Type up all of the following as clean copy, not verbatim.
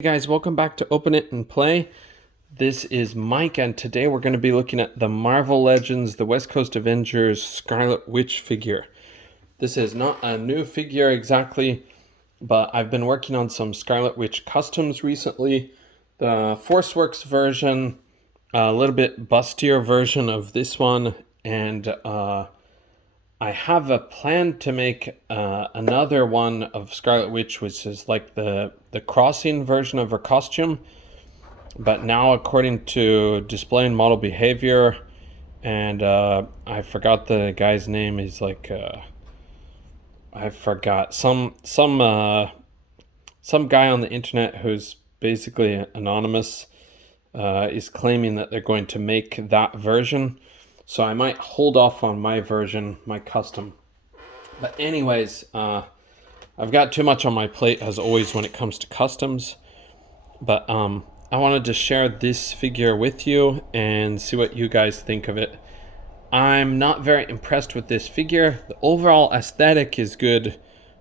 Hey guys, welcome back to Open It and Play. This is Mike, and today we're going to be looking at the Marvel Legends, the West Coast Avengers Scarlet Witch figure. This is not a new figure exactly, but I've been working on some Scarlet Witch customs recently. The ForceWorks version, a little bit bustier version of this one, and I have a plan to make another one of Scarlet Witch, which is like the crossing version of her costume. But now, according to display and model behavior, and I forgot the guy's name. He's like I forgot some guy on the internet who's basically anonymous is claiming that they're going to make that version. So I might hold off on my version, my custom. But anyways, I've got too much on my plate as always when it comes to customs. But I wanted to share this figure with you and see what you guys think of it. I'm not very impressed with this figure. The overall aesthetic is good,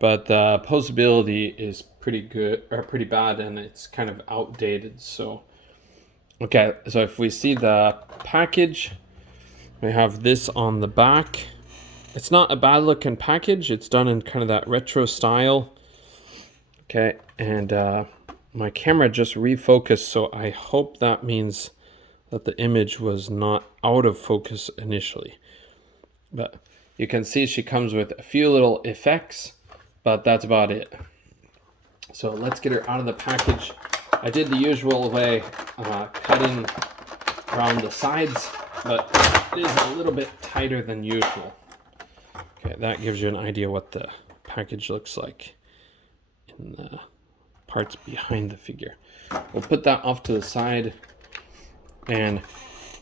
but the posability is pretty good, or pretty bad, and it's kind of outdated. So, okay, so if we see the package, we have this on the back. It's not a bad looking package. It's done in kind of that retro style. Okay, and my camera just refocused, so I hope that means that the image was not out of focus initially. But you can see she comes with a few little effects, but that's about it. So let's get her out of the package. I did the usual way, cutting around the sides, but it is a little bit tighter than usual. Okay, that gives you an idea what the package looks like in the parts behind the figure. We'll put that off to the side, and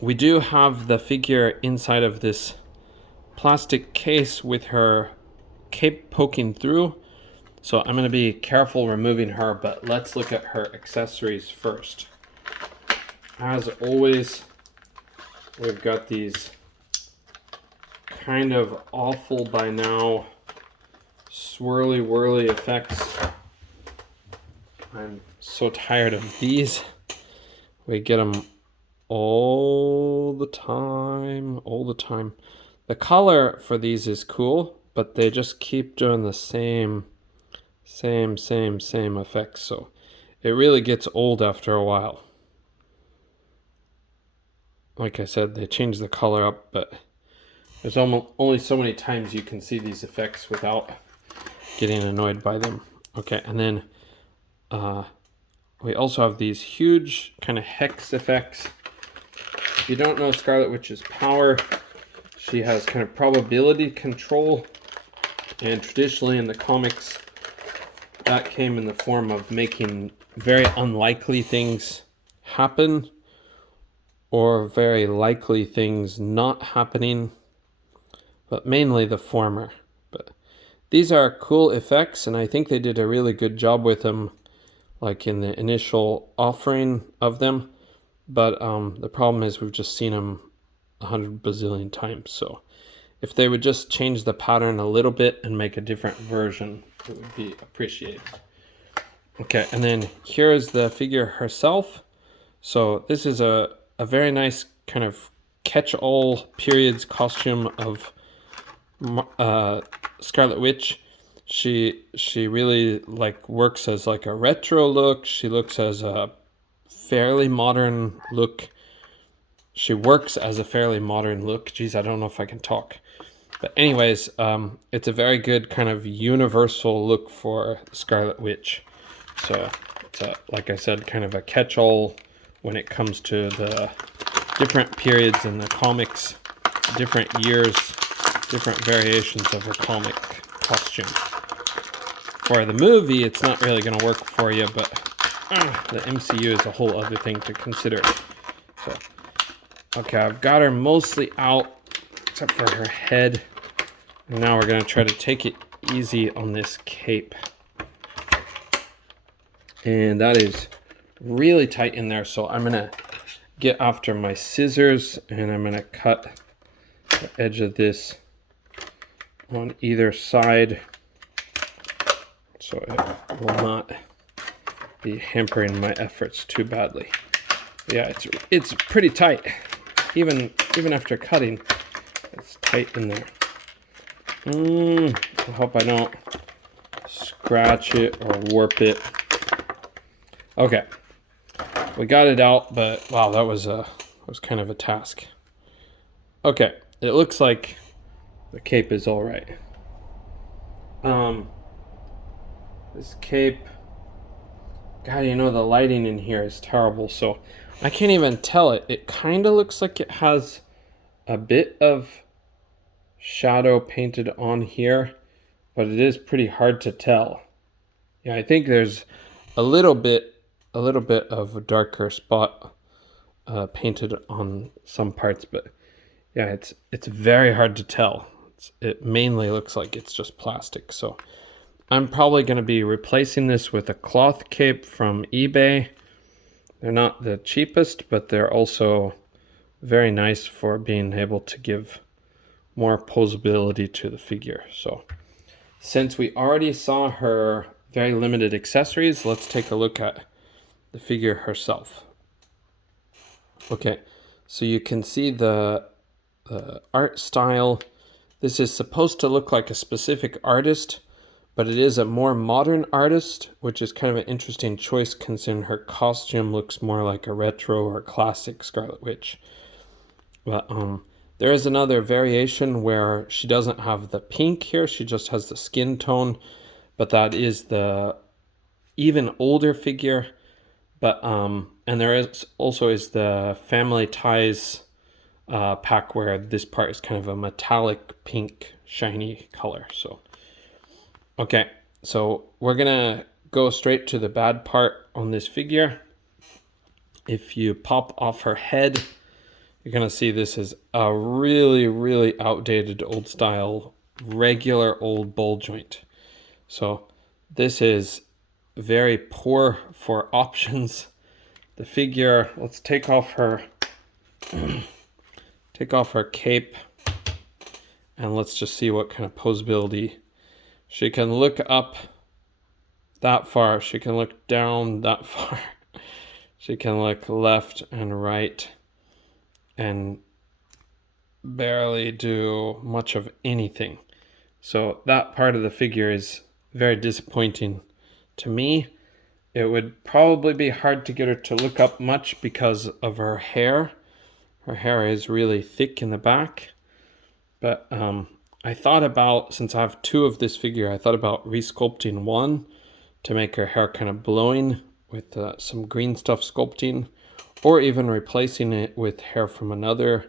we do have the figure inside of this plastic case with her cape poking through. So I'm going to be careful removing her, but let's look at her accessories first. As always, we've got these kind of awful by now swirly whirly effects. I'm so tired of these. We get them all the time. The color for these is cool, but they just keep doing the same effects. So it really gets old after a while. Like I said, they change the color up, but there's only so many times you can see these effects without getting annoyed by them. Okay, and then we also have these huge kind of hex effects. If you don't know Scarlet Witch's power, she has kind of probability control, and traditionally in the comics that came in the form of making very unlikely things happen or very likely things not happening, but mainly the former. But these are cool effects, and I think they did a really good job with them, like in the initial offering of them. But the problem is we've just seen them 100 bazillion times. So if they would just change the pattern a little bit and make a different version, it would be appreciated. Okay, and then here's the figure herself. So this is a very nice kind of catch-all periods costume of Scarlet Witch. She really like works as like a retro look. She looks as a fairly modern look. She works as a fairly modern look. Geez, I don't know if I can talk. But anyways, it's a very good kind of universal look for Scarlet Witch. So it's like I said, kind of a catch-all when it comes to the different periods in the comics, different years, different variations of her comic costume. For the movie, it's not really going to work for you, but the MCU is a whole other thing to consider. So, okay, I've got her mostly out, except for her head. And now we're going to try to take it easy on this cape. And that is really tight in there, so I'm going to get after my scissors, and I'm going to cut the edge of this on either side, so it will not be hampering my efforts too badly. Yeah, it's pretty tight. Even after cutting, it's tight in there. I hope I don't scratch it or warp it. Okay, we got it out, but wow, that was kind of a task. Okay, it looks like the cape is all right. This cape, God, you know, the lighting in here is terrible, so I can't even tell it. It kind of looks like it has a bit of shadow painted on here, but it is pretty hard to tell. Yeah, I think there's a little bit of a darker spot painted on some parts, but yeah, it's very hard to tell. It mainly looks like it's just plastic, so I'm probably going to be replacing this with a cloth cape from eBay. They're not the cheapest, but they're also very nice for being able to give more posability to the figure. So since we already saw her very limited accessories, let's take a look at the figure herself. Okay, so you can see the art style. This is supposed to look like a specific artist, but it is a more modern artist, which is kind of an interesting choice considering her costume looks more like a retro or classic Scarlet Witch. But there is another variation where she doesn't have the pink here, she just has the skin tone, but that is the even older figure. But and there is also the Family Ties pack where this part is kind of a metallic pink shiny color. So okay, so we're gonna go straight to the bad part on this figure. If you pop off her head, you're gonna see this is a really outdated old style regular old ball joint. So this is very poor for options. The figure, let's take off her cape and let's just see what kind of posability. She can look up that far, she can look down that far, she can look left and right and barely do much of anything. So that part of the figure is very disappointing to me. It would probably be hard to get her to look up much because of her hair. Her hair is really thick in the back. But I thought about, since I have two of this figure, I thought about resculpting one to make her hair kind of blowing with some green stuff sculpting, or even replacing it with hair from another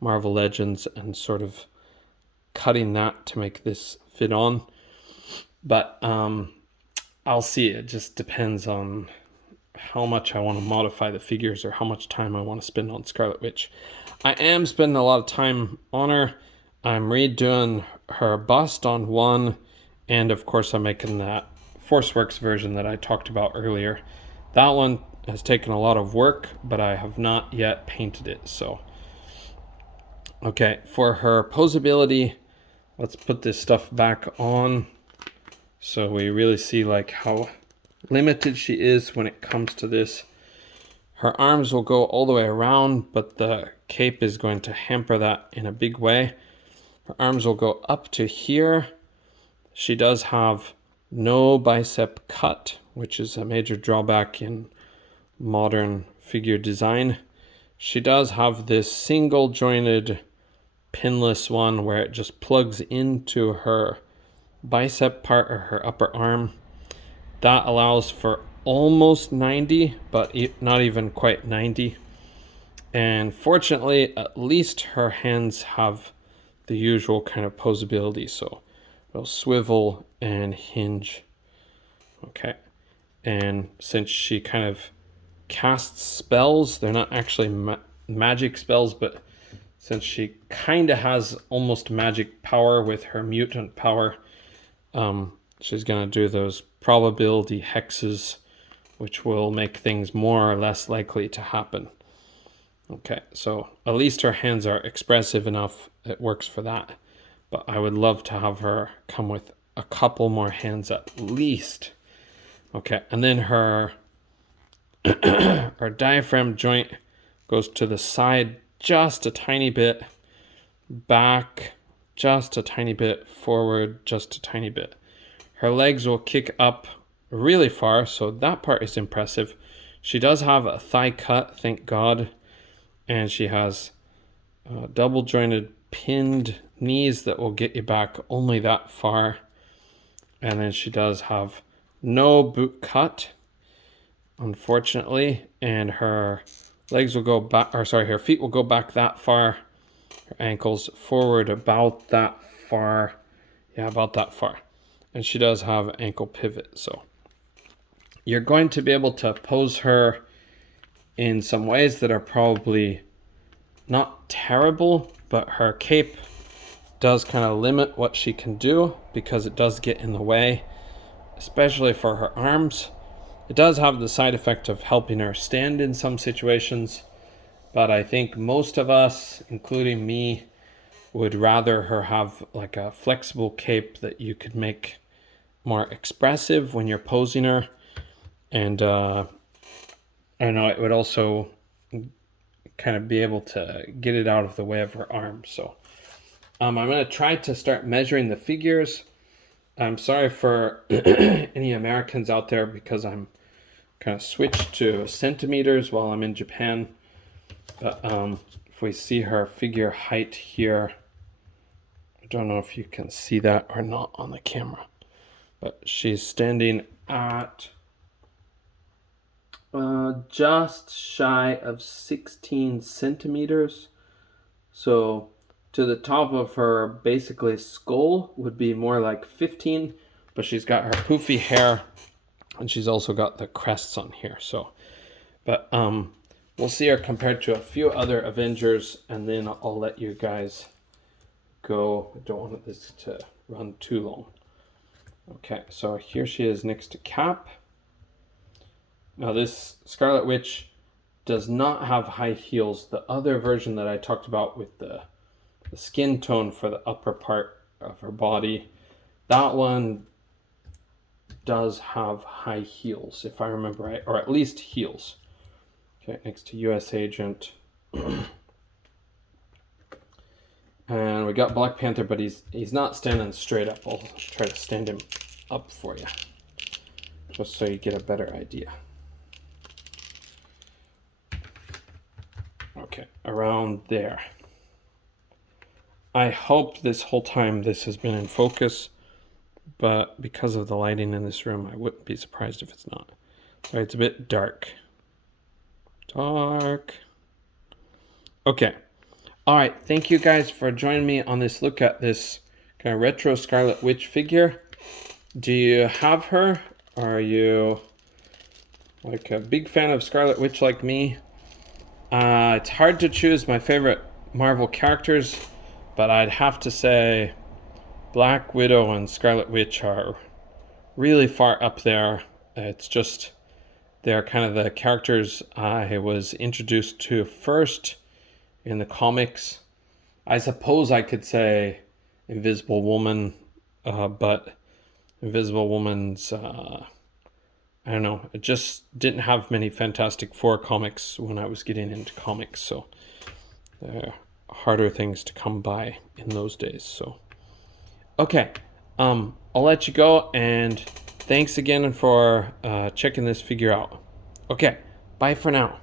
Marvel Legends and sort of cutting that to make this fit on. But I'll see. It just depends on how much I want to modify the figures or how much time I want to spend on Scarlet Witch. I am spending a lot of time on her. I'm redoing her bust on one, and of course I'm making that Forceworks version that I talked about earlier. That one has taken a lot of work, but I have not yet painted it. So okay, for her posability, let's put this stuff back on so we really see like how limited she is when it comes to this. Her arms will go all the way around, but the cape is going to hamper that in a big way. Her arms will go up to here. She does have no bicep cut, which is a major drawback in modern figure design. She does have this single jointed pinless one where it just plugs into her bicep part or her upper arm. That allows for almost 90, but not even quite 90. And fortunately, at least her hands have the usual kind of posability, so it'll swivel and hinge. Okay, and since she kind of casts spells, they're not actually magic spells, but since she kind of has almost magic power with her mutant power, she's going to do those probability hexes, which will make things more or less likely to happen. Okay, so at least her hands are expressive enough, it works for that. But I would love to have her come with a couple more hands at least. Okay, and then her Her diaphragm joint goes to the side just a tiny bit, back just a tiny bit, forward just a tiny bit. Her legs will kick up really far, so that part is impressive. She does have a thigh cut, thank God, and she has double jointed pinned knees that will get you back only that far. And then she does have no boot cut, unfortunately, and her legs will go back, or sorry, her feet will go back that far, her ankles forward about that far. Yeah, about that far. And she does have ankle pivot, so you're going to be able to pose her in some ways that are probably not terrible, but her cape does kind of limit what she can do because it does get in the way, especially for her arms. It does have the side effect of helping her stand in some situations, but I think most of us, including me, would rather her have like a flexible cape that you could make more expressive when you're posing her. And I don't know, it would also kind of be able to get it out of the way of her arms. So I'm going to try to start measuring the figures. I'm sorry for any Americans out there because I'm kind of switched to centimeters while I'm in Japan. But if we see her figure height here, I don't know if you can see that or not on the camera, but she's standing at just shy of 16 centimeters. So to the top of her basically skull would be more like 15, but she's got her poofy hair and she's also got the crests on here. So, but we'll see her compared to a few other Avengers, and then I'll let you guys go. I don't want this to run too long. Okay, so here she is next to Cap. Now this Scarlet Witch does not have high heels. The other version that I talked about with the skin tone for the upper part of her body, that one does have high heels, if I remember right, or at least heels. Okay, next to US Agent. And we got Black Panther, but he's not standing straight up. I'll try to stand him up for you, just so you get a better idea. Okay, around there. I hope this whole time this has been in focus, but because of the lighting in this room, I wouldn't be surprised if it's not. Sorry, it's a bit dark. Dark. Okay. All right, thank you guys for joining me on this look at this kind of retro Scarlet Witch figure. Do you have her? Are you like a big fan of Scarlet Witch like me? It's hard to choose my favorite Marvel characters, but I'd have to say Black Widow and Scarlet Witch are really far up there. It's just they're kind of the characters I was introduced to first in the comics. I suppose I could say Invisible Woman, but Invisible Woman's, I don't know, it just didn't have many Fantastic Four comics when I was getting into comics, so they're harder things to come by in those days. So, okay, I'll let you go, and thanks again for checking this figure out. Okay, bye for now.